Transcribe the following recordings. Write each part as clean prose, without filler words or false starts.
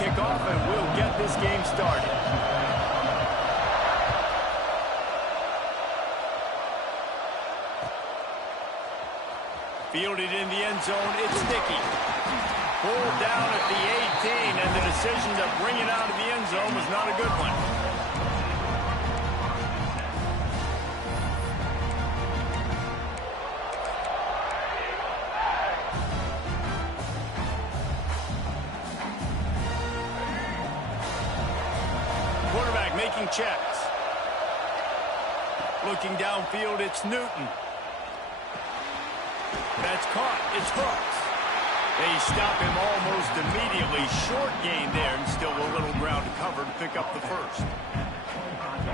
kickoff, and we'll get this game started. Fielded in the end zone, it's Dickey. Pulled down at the 18, and the decision to bring it out of the end zone was not a good one. Quarterback making checks. Looking downfield, it's Newton. That's caught. It's Hooks. They stop him almost immediately. Short gain there, and still a little ground to cover to pick up the first.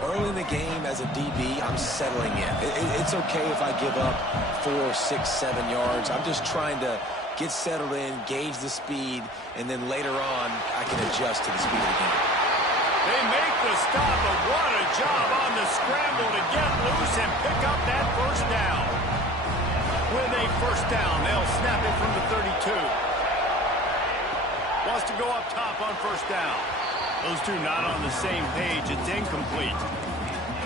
Early in the game as a DB, I'm settling in. It's okay if I give up 4, 6, 7 yards. I'm just trying to get settled in, gauge the speed, and then later on, I can adjust to the speed of the game. They make the stop, but what a job on the scramble to get loose and pick up that first down. With a first down, they'll snap it from the 32. Wants to go up top on first down. Those two not on the same page. It's incomplete.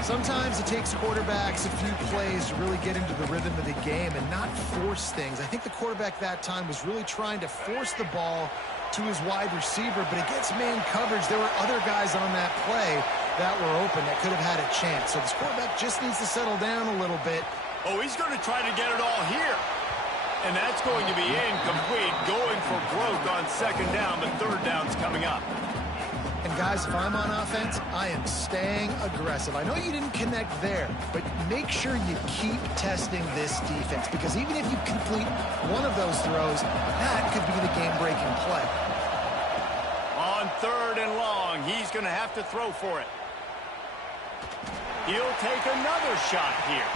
Sometimes it takes quarterbacks a few plays to really get into the rhythm of the game and not force things. I think the quarterback that time was really trying to force the ball to his wide receiver, but against man coverage, there were other guys on that play that were open that could have had a chance. So this quarterback just needs to settle down a little bit. Oh, he's going to try to get it all here. And that's going to be incomplete, going for broke on second down, but third down's coming up. And guys, if I'm on offense, I am staying aggressive. I know you didn't connect there, but make sure you keep testing this defense, because even if you complete one of those throws, that could be the game-breaking play. On third and long, he's going to have to throw for it. He'll take another shot here.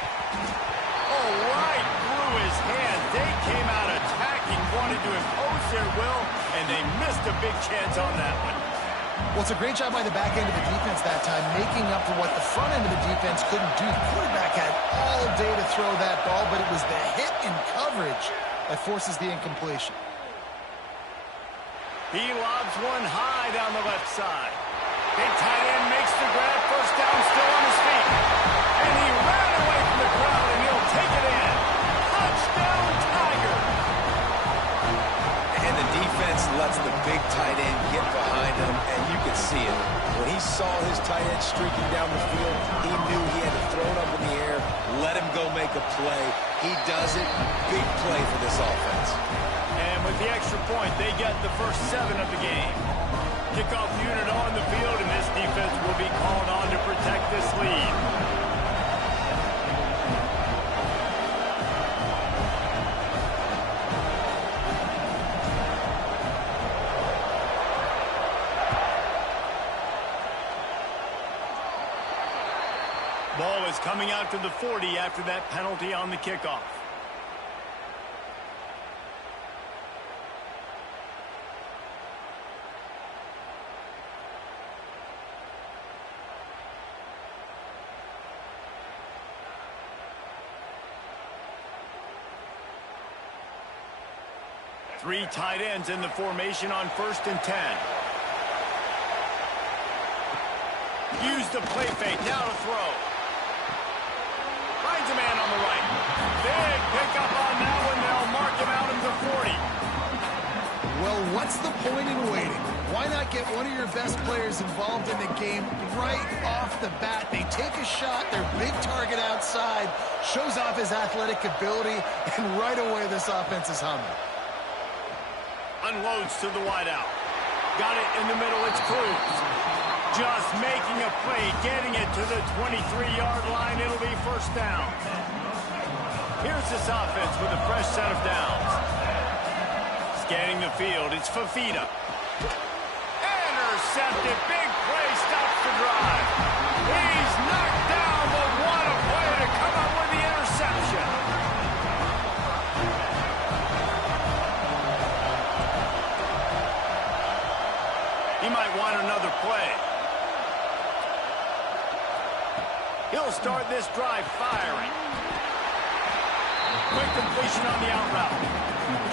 Oh, right through his hand. They came out attacking, wanted to impose their will, and they missed a big chance on that one. Well, it's a great job by the back end of the defense that time, making up for what the front end of the defense couldn't do. The quarterback had all day to throw that ball, but it was the hit in coverage that forces the incompletion. He lobs one high down the left side. Big tight end makes the grab, first down, still on his feet. And he ran away from the crowd, and he'll take it in. Touchdown, Tiger! And the defense lets the big tight end get behind him, and you can see it. When he saw his tight end streaking down the field, he knew he had to throw it up in the air, let him go make a play. He does it. Big play for this offense. And with the extra point, they get the first 7 of the game. Kickoff unit on the field, and this defense will be called on to protect this lead. Ball is coming out to the 40 after that penalty on the kickoff. Three tight ends in the formation on 1st and 10. Use the play fake, now to throw. Finds a man on the right. Big pickup on that one. They'll mark him out in the 40. Well, what's the point in waiting? Why not get one of your best players involved in the game right off the bat? They take a shot, their big target outside, shows off his athletic ability, and right away this offense is humming. Unloads to the wideout. Got it in the middle, it's Cruz. Just making a play, getting it to the 23-yard line. It'll be first down. Here's this offense with a fresh set of downs. Scanning the field, it's Fafita. Intercepted, big play, stops the drive. He's knocked down, but what a play to come up with the interception. He might want another play. He'll start this drive firing. Quick completion on the out route.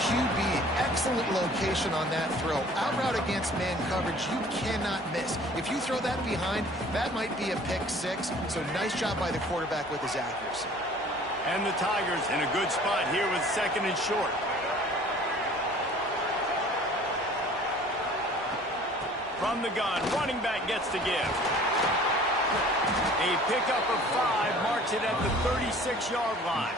QB, excellent location on that throw. Out route against man coverage, you cannot miss. If you throw that behind, that might be a pick 6. So nice job by the quarterback with his accuracy. And the Tigers in a good spot here with 2nd and short. From the gun, running back gets the give. A pickup of 5 marks it at the 36-yard line.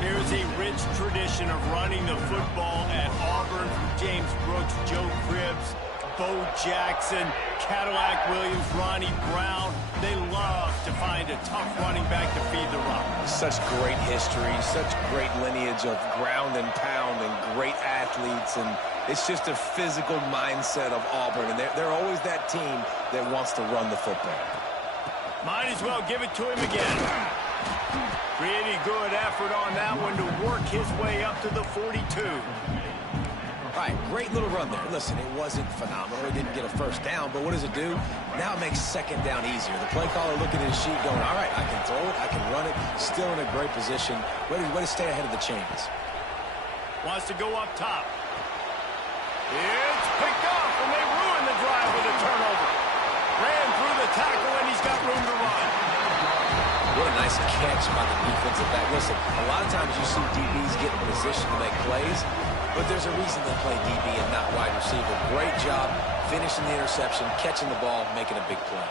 Here's a rich tradition of running the football at Auburn from James Brooks, Joe Cribbs, Bo Jackson, Cadillac Williams, Ronnie Brown. They love to find a tough running back to feed the run. Such great history, such great lineage of ground and pound and great athletes. And it's just a physical mindset of Auburn. And they're always that team that wants to run the football. Might as well give it to him again. Pretty good effort on that one to work his way up to the 42. All right, great little run there. Listen, it wasn't phenomenal. He didn't get a first down, but what does it do? Now it makes second down easier. The play caller looking at his sheet going, all right, I can throw it, I can run it, still in a great position. Way to stay ahead of the chains. Wants to go up top. It's picked up, and they ruin the drive with a turnover. Ran through the tackle, and he's got room to run. What a nice catch by the defensive back. Listen, a lot of times you see DBs get in position to make plays, but there's a reason they play DB and not wide receiver. Great job finishing the interception, catching the ball, making a big play.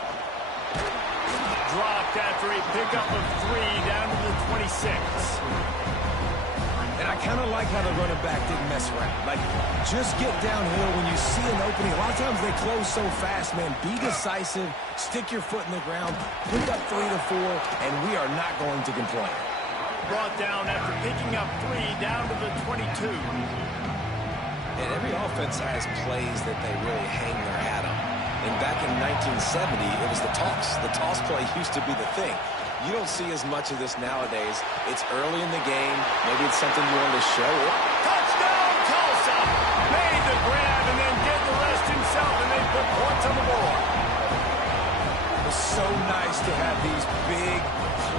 Dropped after a pickup of 3 down to the 26. And I kind of like how the running back didn't mess around. Like, just get downhill when you see an opening. A lot of times they close so fast, man. Be decisive, stick your foot in the ground, pick up 3 to 4, and we are not going to complain. Brought down after picking up 3 down to the 22. And every offense has plays that they really hang their hat on. And back in 1970, it was the toss. The toss play used to be the thing. You don't see as much of this nowadays. It's early in the game. Maybe it's something you want to show. Touchdown, Tulsa! Made the grab and then did the rest himself, and they put points on the board. It's so nice to have these big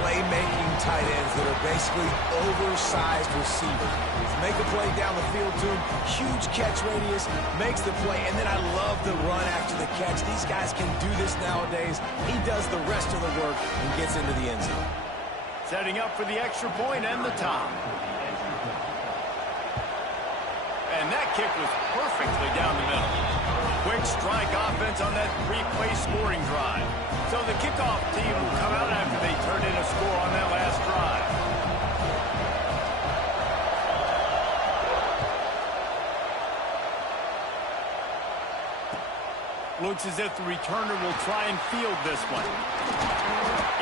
playmaking tight ends that are basically oversized receivers. Make a play down the field to him, huge catch radius, makes the play, and then I love the run after the catch. These guys can do this nowadays. He does the rest of the work and gets into the end zone. Setting up for the extra point and the top. And that kick was perfectly down the middle. Quick strike offense on that 3-play scoring drive. So the kickoff team will come out after they turn in a score on that last drive. Looks as if the returner will try and field this one.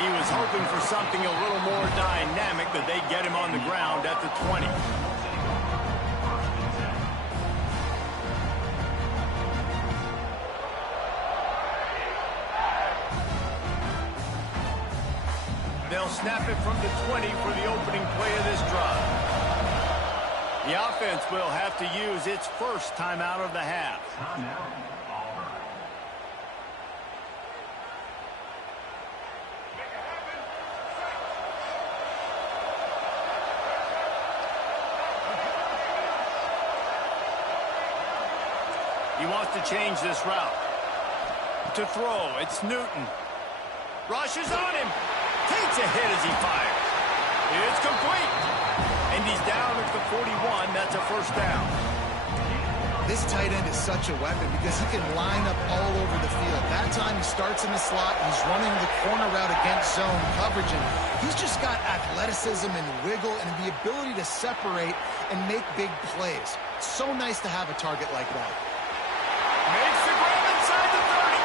He was hoping for something a little more dynamic, but they get him on the ground at the 20. They'll snap it from the 20 for the opening play of this drive. The offense will have to use its first timeout of the half. He wants to change this route. To throw, it's Newton. Rushes on him. Takes a hit as he fires. It's complete. And he's down at the 41. That's a first down. This tight end is such a weapon because he can line up all over the field. That time he starts in the slot. He's running the corner route against zone coverage. And he's just got athleticism and wiggle and the ability to separate and make big plays. It's so nice to have a target like that. Makes the grab inside the 30.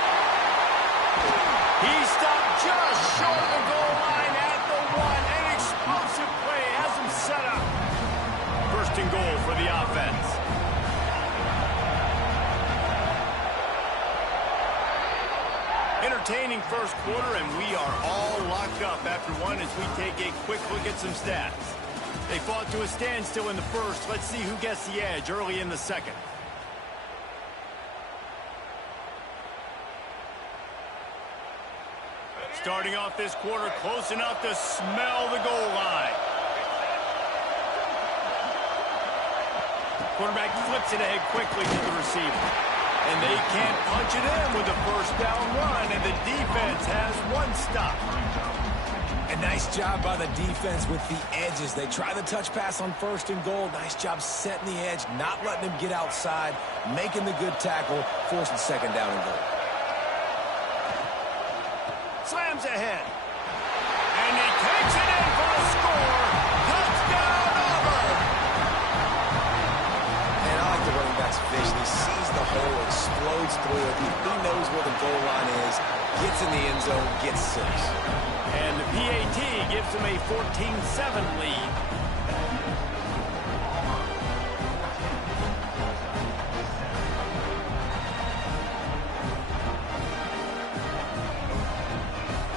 He stopped just short of the goal line at the 1. An explosive play has him set up. First and goal for the offense. Entertaining first quarter, and we are all locked up after one as we take a quick look at some stats. They fought to a standstill in the first. Let's see who gets the edge early in the second. Starting off this quarter close enough to smell the goal line. Quarterback flips it ahead quickly to the receiver. And they can't punch it in with a first down run, and the defense has one stop. And nice job by the defense with the edges. They try the touch pass on 1st and goal. Nice job setting the edge, not letting him get outside, making the good tackle, forcing 2nd down and goal. Slams ahead. And he takes it in for a score. Touchdown, Auburn! And I like the running back's vision. He sees the hole, explodes through it. He knows where the goal line is, gets in the end zone, gets 6. And the PAT gives him a 14-7 lead.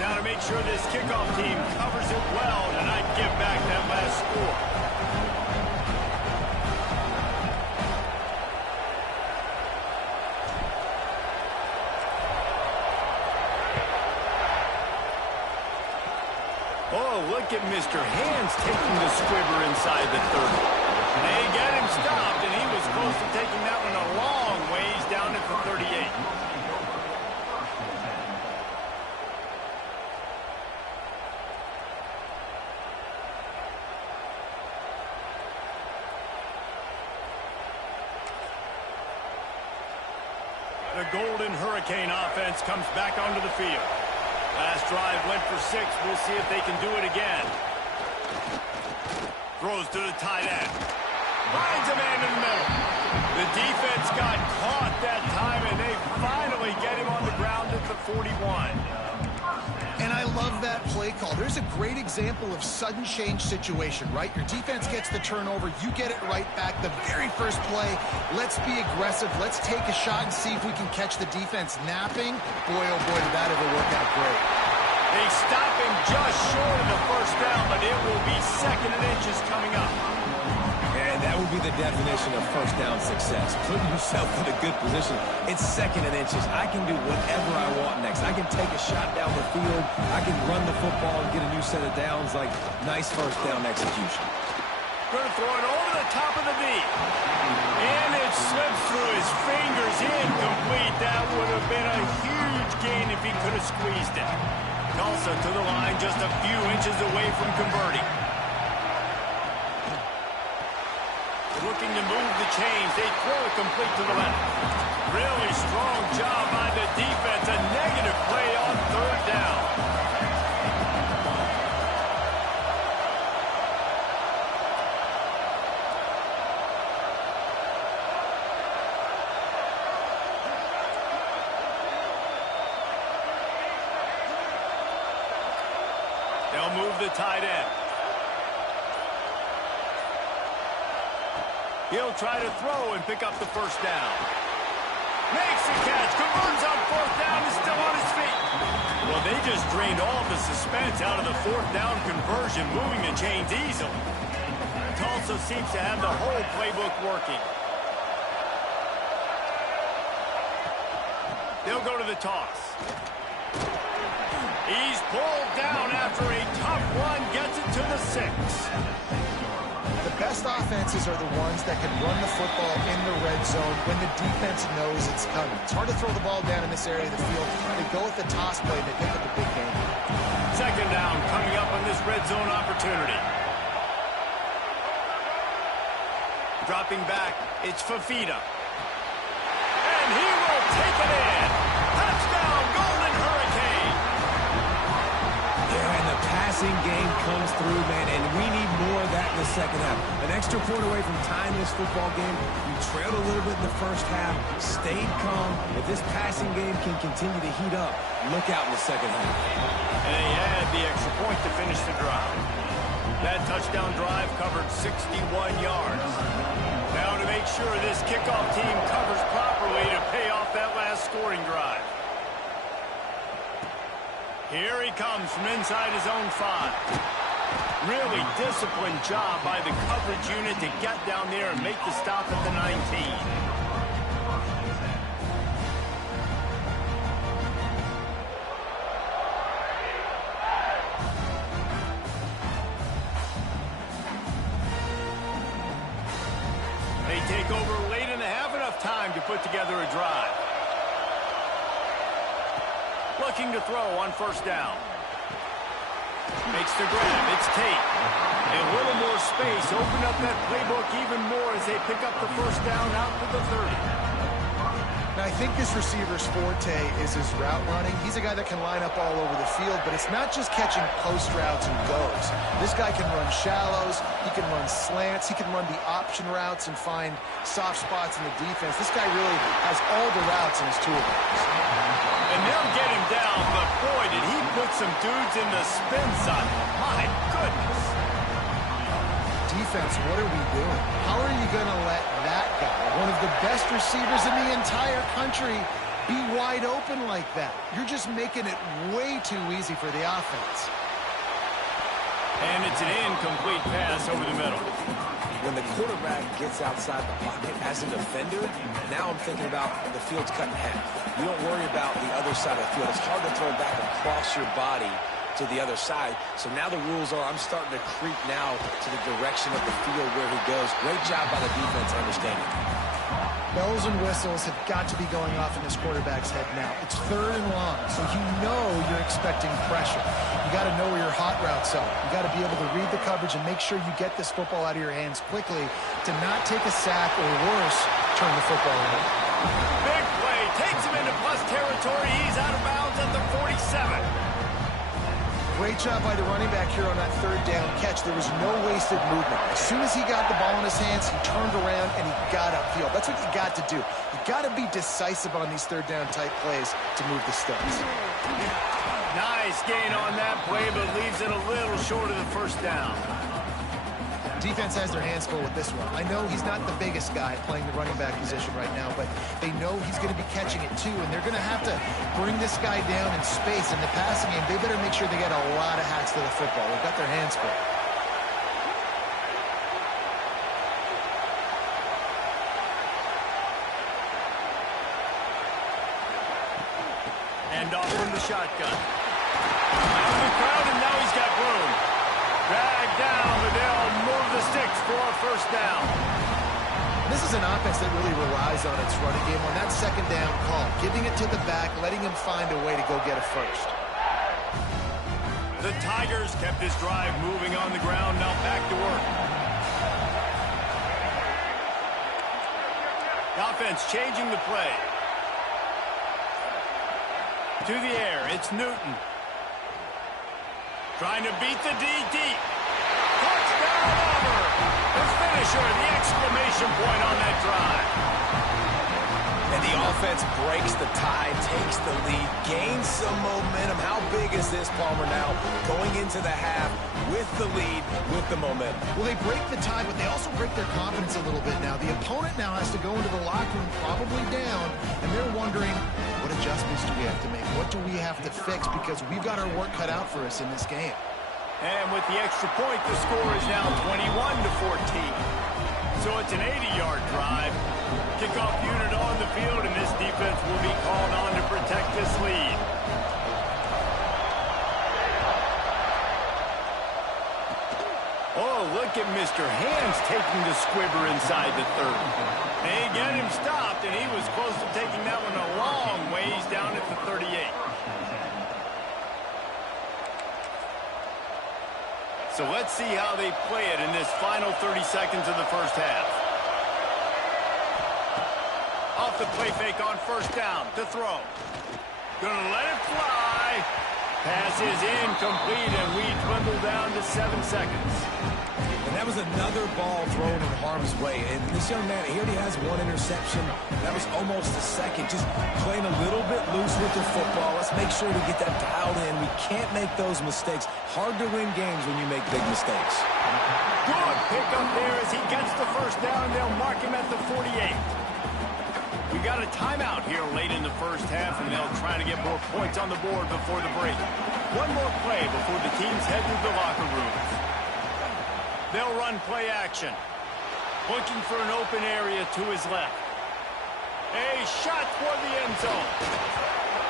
Now to make sure this kickoff team covers it well tonight, give back that last score. Oh, look at Mr. Hands taking the squibber inside the 30. They get him stopped, and he was close to taking that one a long ways down at the 38. The Golden Hurricane offense comes back onto the field. Last drive went for 6. We'll see if they can do it again. Throws to the tight end. Finds a man in the middle. The defense got caught that time, and they finally get him on the ground at the 41. And I love that play call. There's a great example of sudden change situation, right? Your defense gets the turnover. You get it right back. The very first play, let's be aggressive. Let's take a shot and see if we can catch the defense napping. Boy, oh boy, did that ever work out great. They stop him just short of the 1st down, but it will be 2nd and inches coming up. And that would be the definition of 1st down success. Putting yourself in a good position. It's 2nd and inches. I can do whatever I want next. I can take a shot down the field. I can run the football and get a new set of downs. Like, nice 1st down execution. Going to throw it over the top of the knee. And it slips through his fingers. Incomplete. That would have been a huge gain if he could have squeezed it. Tulsa to the line, just a few inches away from converting. Looking to move the chains. They throw it complete to the left. Really strong job by the defense. A negative play on 3rd down. They'll move the tight end. He'll try to throw and pick up the 1st down. Makes the catch, converts on 4th down, is still on his feet. Well, they just drained all the suspense out of the 4th down conversion, moving the chains easily. Tulsa seems to have the whole playbook working. They'll go to the toss. He's pulled down after a tough run, gets it to the 6. The best offenses are the ones that can run the football in the red zone when the defense knows it's coming. It's hard to throw the ball down in this area of the field. They go with the toss play, they pick up a big game. 2nd down coming up on this red zone opportunity. Dropping back, it's Fafita. And he will take it in. Touchdown, Golden Hurricane. Yeah, and the passing game comes through, man, and we need more of that in the 2nd half. An extra point away from tying this football game. We trailed a little bit in the 1st half, stayed calm. If this passing game can continue to heat up, look out in the 2nd half. And they had the extra point to finish the drive. That touchdown drive covered 61 yards. Now to make sure this kickoff team covers properly to pay off that last scoring drive. Here he comes from inside his own 5. Really disciplined job by the coverage unit to get down there and make the stop at the 19. They take over late in the half, enough time to put together a drive. Looking to throw on 1st down. Makes the grab. It's Tate. A little more space. Open up that playbook even more as they pick up the first down out to the 30. Now, I think this receiver's forte is his route running. He's a guy that can line up all over the field, but it's not just catching post routes and goes. This guy can run shallows, he can run slants, he can run the option routes and find soft spots in the defense. This guy really has all the routes in his toolbox. And they'll get him down, but boy, did he put some dudes in the spin side. My goodness. Defense, what are we doing? How are you going to let that guy, one of the best receivers in the entire country, be wide open like that? You're just making it way too easy for the offense. And it's an incomplete pass over the middle. When the quarterback gets outside the pocket as a defender, now I'm thinking about the field's cut in half. You don't worry about the other side of the field. It's hard to throw back across your body to the other side. So now the rules are I'm starting to creep now to the direction of the field where he goes. Great job by the defense understanding. Bells and whistles have got to be going off in this quarterback's head now. It's 3rd and long, so you know you're expecting pressure. You got to know where your hot routes are. You got to be able to read the coverage and make sure you get this football out of your hands quickly to not take a sack or worse, turn the football over. Big play. Takes him into plus territory. He's out of bounds at the 47. Great job by the running back here on that 3rd down catch. There was no wasted movement. As soon as he got the ball in his hands, he turned around and he got upfield. That's what you got to do. You got to be decisive on these 3rd down type plays to move the sticks. Nice gain on that play, but leaves it a little short of the first down. Defense has their hands full with this one. I know he's not the biggest guy playing the running back position right now, but they know he's going to be catching it too, and they're going to have to bring this guy down in space. In the passing game, they better make sure they get a lot of hats to the football. They've got their hands full. And off from the shotgun. Out of the crowd, and now he's got room. Dragged down, but they'll move the sticks for a first down. This is an offense that really relies on its running game on that 2nd down call, giving it to the back, letting him find a way to go get a first. The Tigers kept this drive moving on the ground, now back to work. The offense changing the play. To the air, it's Newton. Trying to beat the D deep. Touchdown over. The finisher, the exclamation point on that drive. And the offense breaks the tie, takes the lead, gains some momentum. How big is this, Palmer, now going into the half with the lead, with the momentum? Well, they break the tie, but they also break their confidence a little bit now. The opponent now has to go into the locker room probably down, and they're wondering, what adjustments do we have to make? What do we have to fix? Because we've got our work cut out for us in this game. And with the extra point, the score is now 21-14. So it's an 80-yard drive. Kickoff unit on the field, and this defense will be called on to protect this lead. Oh, look at Mr. Hands taking the squibber inside the 30. They get him stopped, and he was close to taking that one a long ways down at the 38. So let's see how they play it in this final 30 seconds of the first half. Off the play fake on first down to throw. Gonna let it fly. Pass is incomplete, and we dwindle down to 7 seconds. And that was another ball thrown in harm's way. And this young man, he already has 1 interception. That was almost a second. Just playing a little bit loose with the football. Let's make sure we get that dialed in. We can't make those mistakes. Hard to win games when you make big mistakes. Good pick up there as he gets the first down. They'll mark him at the 48. We got a timeout here late in the first half, and they'll try to get more points on the board before the break. One more play before the teams head to the locker rooms. They'll run play action. Looking for an open area to his left. A shot toward the end zone.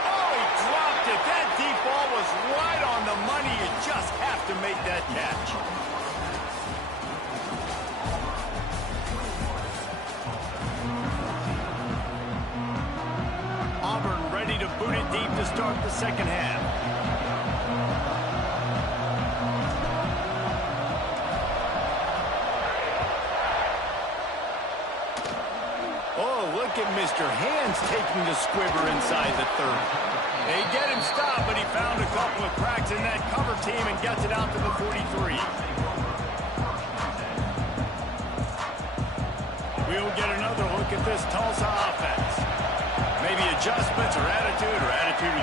Oh, he dropped it. That deep ball was right on the money. You just have to make that catch. Auburn ready to boot it deep to start the second half. look at Mr. Hands taking the squibber inside the 30. They get him stopped, but he found a couple of cracks in that cover team and gets it out to the 43. We'll get another look at this Tulsa offense. Maybe adjustments or attitude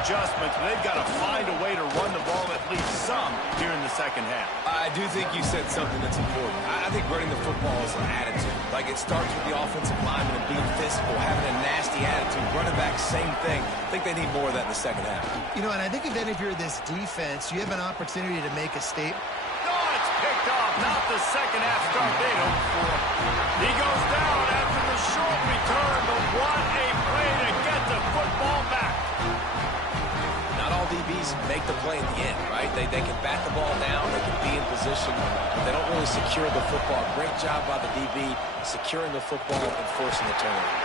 adjustments. They've got to find a way to run the ball at least some here in the second half. I do think you said something that's important. I think running the football is an attitude. Like, it starts with the offensive lineman and being physical, having a nasty attitude. Running back, same thing. I think they need more of that in the second half. You know, and I think if you're this defense, you have an opportunity to make a statement. It's picked off, not the second half start they'd hoped for. He goes down after the short return, but what a play to get the football back. Not all DBs make the play in the end, right? They can bat the ball down, they can be in position, but they don't really secure the football. Great job by the DB securing the football and forcing the turnover.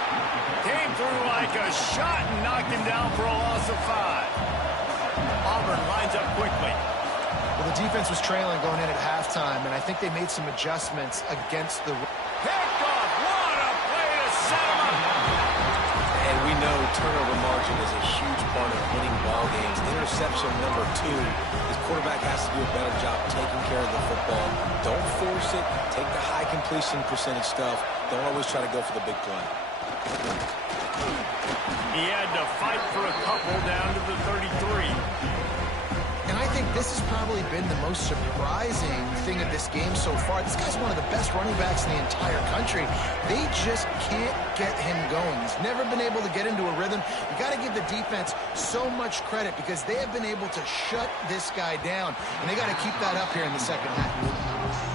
Came through like a shot and knocked him down for a loss of 5. Auburn lines up quickly. Well, the defense was trailing going in at halftime, and I think they made some adjustments against the... Picked off. What a play to set him up. And we know turnover margin is a huge part of winning ball games. Interception number 2. This quarterback has to do a better job taking care of the football. Don't force it. Take the high completion percentage stuff. Don't always try to go for the big play. He had to fight for a couple down to the 33. And I think this has probably been the most surprising thing of this game so far. This guy's one of the best running backs in the entire country. They just can't get him going. He's never been able to get into a rhythm. You got to give the defense so much credit because they have been able to shut this guy down, and they got to keep that up here in the second half.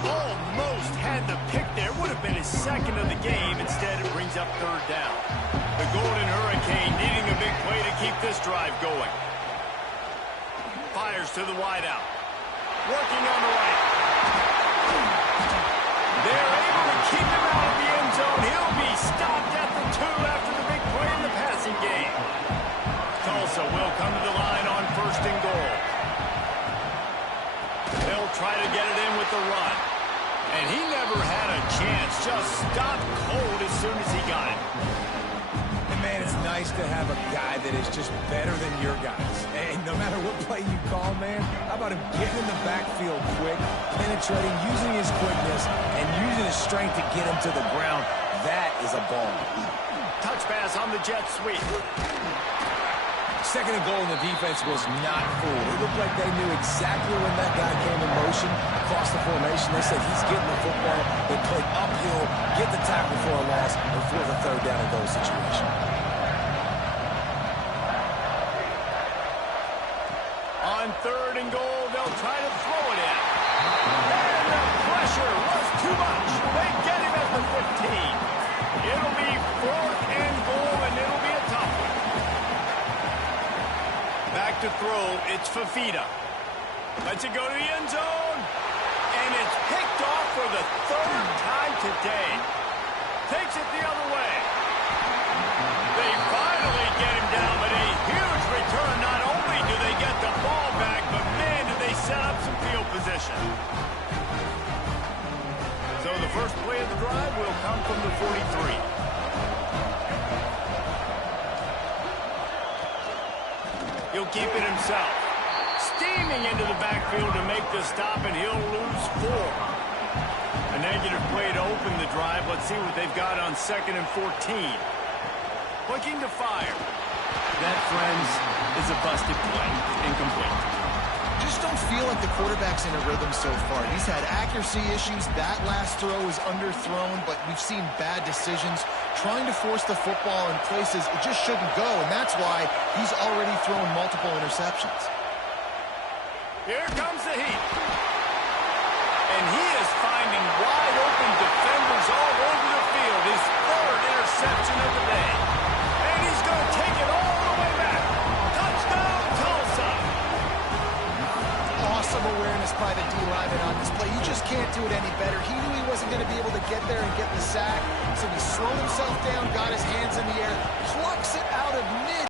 Almost had the pick there. Would have been his second of the game. Instead, it brings up third down. The Golden Hurricane needing a big play to keep this drive going. Fires to the wideout. Working on the right. They're able to keep him out of the end zone. He'll be stopped at the 2 after the big play in the passing game. Tulsa will come to the line on 1st and goal. They'll try to get it in with the run. And he never had a chance. Just stopped cold as soon as he got it. Man, it's nice to have a guy that is just better than your guys. And no matter what play you call, man, how about him getting in the backfield quick, penetrating, using his quickness, and using his strength to get him to the ground. That is a ball. Touch pass on the jet sweep. 2nd and goal, and the defense was not fooled. It looked like they knew exactly when that guy came in motion across the formation. They said he's getting the football. They played uphill, get the tackle for a loss, and for the 3rd down and goal situation. On 3rd and goal, they'll try to throw it in. And the pressure was too much. They get him at the 15. It'll be 4th and goal, and it'll be a tough one. Back to throw, it's Fafita. Lets it go to the end zone. And it's picked off for the 3rd time today. Takes it the other way. They finally get him down, but a huge return. Not only do they get the ball back, but man, do they set up some field position. So the first play of the drive will come from the 43. He'll keep it himself. Steaming into the backfield to make the stop, and he'll lose 4. A negative play to open the drive. Let's see what they've got on 2nd and 14. Looking to fire. That, friends, is a busted play. Incomplete. Just don't feel like the quarterback's in a rhythm so far. He's had accuracy issues. That last throw was underthrown, but we've seen bad decisions. Trying to force the football in places it just shouldn't go, and that's why he's already thrown multiple interceptions. Here comes the heat. And he is finding wide open defenders all over the field. His 3rd interception of the day. And he's going to take it all the way back. Touchdown, Tulsa. Awesome awareness by the D-lineman on this play. You just can't do it any better. He knew he wasn't going to be able to get there and get the sack, so he slowed himself down, got his hands in the air, plucks it out of mid.